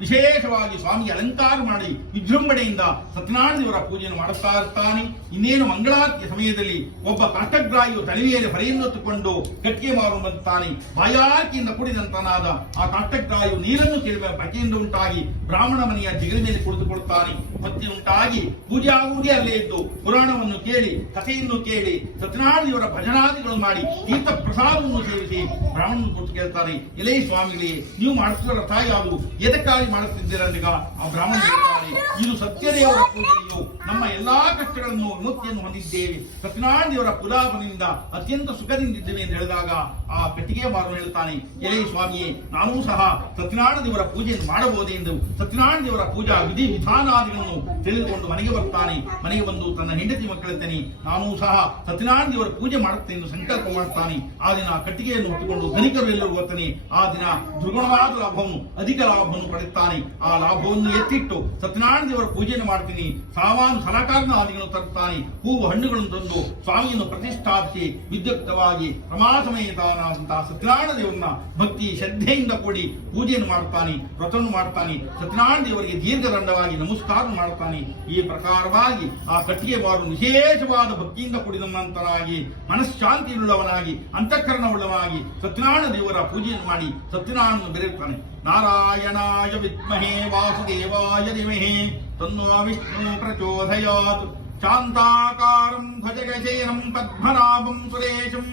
ವಿಶೇಷವಾಗಿ ಸ್ವಾಮಿಗೆ ಅಲಂಕಾರ ಮಾಡಿ ವಿಜೃಂಭಣೆಯಿಂದ ಸತ್ಯನಾರಾಯಣ ದೇವರ ಪೂಜೆಯನ್ನು ಮಾಡುತ್ತಾ ಇರ್ತಾನೆ. ಇನ್ನೇನು ಮಂಗಳಾರತಿಯ ಸಮಯದಲ್ಲಿ ಒಬ್ಬ ಕಾಟಗ್ರಾಹಿಯು ತಲೆಯಲ್ಲಿ ಹೊರೆಯನ್ನು ಹೊತ್ತುಕೊಂಡು ಕಟ್ಟಿಗೆ ಮಾರು ಬಂತಾನೆ. ಬಾಯಾರಿಕೆಯಿಂದ ಕುಡಿದಂತನಾದ ಆ ಕಾಟಗ್ರಾಹಿಯು ನೀರನ್ನು ಕೇಳುವ ಬಗೆಯಿಂದ ಉಂಟಾಗಿ ಬ್ರಾಹ್ಮಣ ಮನೆಯ ಜಿಗಲ ಮೇಲೆ ಕುಳಿತುಕೊಳ್ಳುತ್ತಾನೆ. ಮತ್ತೆ ಉಂಟಾಗಿ ಪೂಜೆ ಆಗುವುದೇ ಅಲ್ಲೇ ಇದ್ದು ಪುರಾಣವನ್ನು ಕೇಳಿ ಕಥೆಯನ್ನು ಕೇಳಿ ಸತ್ಯನಾರಾಯಣ ದೇವರ ಭಜನಾದಿಗಳನ್ನು ಮಾಡಿ ತೀರ್ಥ ಪ್ರಸಾದವನ್ನು ಸೇವಿಸಿ ಬ್ರಾಹ್ಮಣನು ಕುರಿತು ಕೇಳ್ತಾನೆ, ಎಲೈ ಸ್ವಾಮಿಗಳೇ, ನೀವು ಮಾಡುತ್ತಿರುವ ರಥ ಯಾವುದು, ಎದಕ್ಕಾಗಿ ಮಾಡುತ್ತಿದ್ದೀರಂದಿಗ ಆ ಬ್ರಾಹ್ಮಣ ಹೇಳ್ತಾನೆ, ಇದು ಸತ್ಯದೇವರ ಪೂಜೆಯು, ನಮ್ಮ ಎಲ್ಲಾ ಕಷ್ಟಗಳನ್ನು ವಿಮುಕ್ತಿಯನ್ನು ಹೊಂದಿದ್ದೇವೆ, ಸತ್ಯನಾರಾಯಣ ದೇವರ ಪುರಾಪನಿಂದ ಅತ್ಯಂತ ಸುಖದಿಂದಿದ್ದೇವೆ ಎಂದು ಹೇಳಿದಾಗ ಆ ಕಟ್ಟಿಗೆ ಮಾರು ಹೇಳ್ತಾನೆ, ಎಲೈ ಸ್ವಾಮಿಯೇ, ನಾನೂ ಸಹ ಸತ್ಯನಾರಾಯಣ ದೇವರ ಪೂಜೆಯನ್ನು ಮಾಡಬಹುದೇ ಎಂದು ಸತ್ಯನಾರಾಯಣ ದೇವರ ಪೂಜಾ ವಿಧಿ ವಿಧಾನಾದಿಗಳನ್ನು ತಿಳಿದುಕೊಂಡು ಮನೆಗೆ ಬರ್ತಾನೆ. ಮನೆಗೆ ಬಂದು ತನ್ನ ಹೆಂಡತಿ ಮಕ್ಕಳಂತಾನೆ, ನಾನೂ ಸಹ ಸತ್ಯನಾರಾಯಣ ದೇವರ ಪೂಜೆ ಮಾಡುತ್ತೆ ಎಂದು ಸಂಕಲ್ಪ ಮಾಡ್ತಾನೆ. ಆ ದಿನ ಕಟ್ಟಿಗೆಯನ್ನು ಹೊತ್ತುಕೊಂಡು ಧನಿಕರು ಎಲ್ಲರೂ ಬರ್ತಾನೆ. ಆ ದಿನ ದುರ್ಗುಣವಾದ ಲಾಭವನ್ನು ಅಧಿಕ ಲಾಭವನ್ನು ಪಡೆಯುತ್ತಾನೆ. ಆ ಲಾಭವನ್ನು ಎತ್ತಿಟ್ಟು ಸತ್ಯನಾರಾಯಣ ದೇವರ ಪೂಜೆಯನ್ನು ಮಾಡ್ತೀನಿ, ಸಾಮಾನು ಸಲಕಾರನ ಆದಿಗಳನ್ನು ತರುತ್ತಾನೆ. ಹೂವು ಹಣ್ಣುಗಳನ್ನು ತಂದು ಸ್ವಾಮಿಯನ್ನು ಪ್ರತಿಷ್ಠಾಪಿಸಿ ವಿದ್ಯುಕ್ತವಾಗಿ ಪ್ರಮಾಸಮಯತಾನಂತಹ ಸತ್ಯನಾರಾಯಣ ದೇವರನ್ನ ಭಕ್ತಿ ಶ್ರದ್ಧೆಯಿಂದ ಕೂಡಿ ಪೂಜೆಯನ್ನು ಮಾಡುತ್ತಾನೆ, ವ್ರತವನ್ನು ಮಾಡುತ್ತಾನೆ. ಸತ್ಯನಾರಾಯಣ ದೇವರಿಗೆ ದೀರ್ಘದಂಡವಾಗಿ ನಮಸ್ಕಾರ ಮಾಡುತ್ತಾನೆ. ಈ ಪ್ರಕಾರವಾಗಿ ಆ ಕಟ್ಟಿಗೆ ಮಾರು ವಿಶೇಷವಾದ ಭಕ್ತಿಯಿಂದ ಕೂಡಿದಂತರಾಗಿ ಮನಃಶಾಂತಿಯುಳ್ಳವನಾಗಿ ಅಂತಃಕರಣವುಳ್ಳವನಾಗಿ ಸತ್ಯನಾರಾಯಣ ದೇವರ ಪೂಜೆಯನ್ನು ಮಾಡಿ ಸತ್ಯನಾರಾಯಣನು ಬೆರೆಯುತ್ತಾನೆ. ನಾರಾಯಣಾಯ ವಿದ್ಮಹೇ ವಾಸುದೇವಾಯ ಧೀಮಹಿ ತನ್ನೋ ವಿಷ್ಣು ಪ್ರಚೋದಯಾತ್. ಶಾಂತಾಕಾರಂ ಭುಜಗಶಯನಂ ಪದ್ಮನಾಭಂ ಸುರೇಶಂ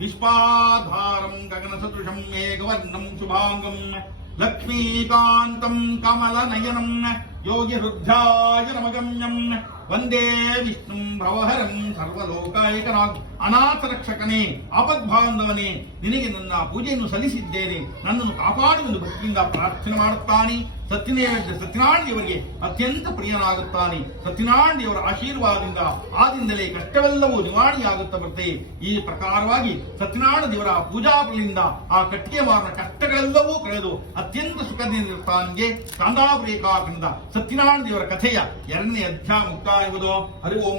ವಿಶ್ವಾಧಾರಂ ಗಗನಸದೃಶಂ ಮೇಘವರ್ಣಂ ಶುಭಾಂಗಂ ಲಕ್ಷ್ಮೀಕಾಂತಂ ಕಮಲನಯನಂ ಯೋಗಿ ಹೃದ್ಧಾಯ ನಮಗಮ್ಯಂ ವಂದೇ ವಿಷ್ಣುಂ ಭವಹರಂ ಸರ್ವಲೋಕೈಕನಾಥ್. ಅನಾಥ ರಕ್ಷಕನೇ, ಆಪದ್ಬಾಂಧವನೇ, ನಿನಗೆ ನನ್ನ ಪೂಜೆಯನ್ನು ಸಲ್ಲಿಸಿದ್ದೇನೆ, ನನ್ನನ್ನು ಕಾಪಾಡುವೆಂದು ಭಕ್ತಿಯಿಂದ ಪ್ರಾರ್ಥನೆ ಮಾಡುತ್ತಾನೆ. ಸತ್ಯನಾರಾಯಣ ದೇವರಿಗೆ ಅತ್ಯಂತ ಪ್ರಿಯನಾಗುತ್ತಾನೆ. ಸತ್ಯನಾರಾಯಣ ದೇವರ ಆಶೀರ್ವಾದದಿಂದ ಆದಿಂದಲೇ ಕಷ್ಟವೆಲ್ಲವೂ ನಿವಾರಣೆಯಾಗುತ್ತಾ ಬರ್ತದೆ. ಈ ಪ್ರಕಾರವಾಗಿ ಸತ್ಯನಾರಾಯಣ ದೇವರ ಪೂಜಾಫಲದಿಂದ ಆ ಕಟ್ಟಿಗೆ ಮಾರನ ಕಷ್ಟಗಳೆಲ್ಲವೂ ಕಳೆದು ಅತ್ಯಂತ ಸುಖದಿಂದಿರುತ್ತಾನೆ. ಕಾಂದಾಪುರಿ ಕಾಕನಿಂದ ಸತ್ಯನಾರಾಯಣ ದೇವರ ಕಥೆಯ 2ನೇ ಅಧ್ಯಾಯ ಮುಕ್ತಾಯವುದು. ಹರಿ ಓಂ.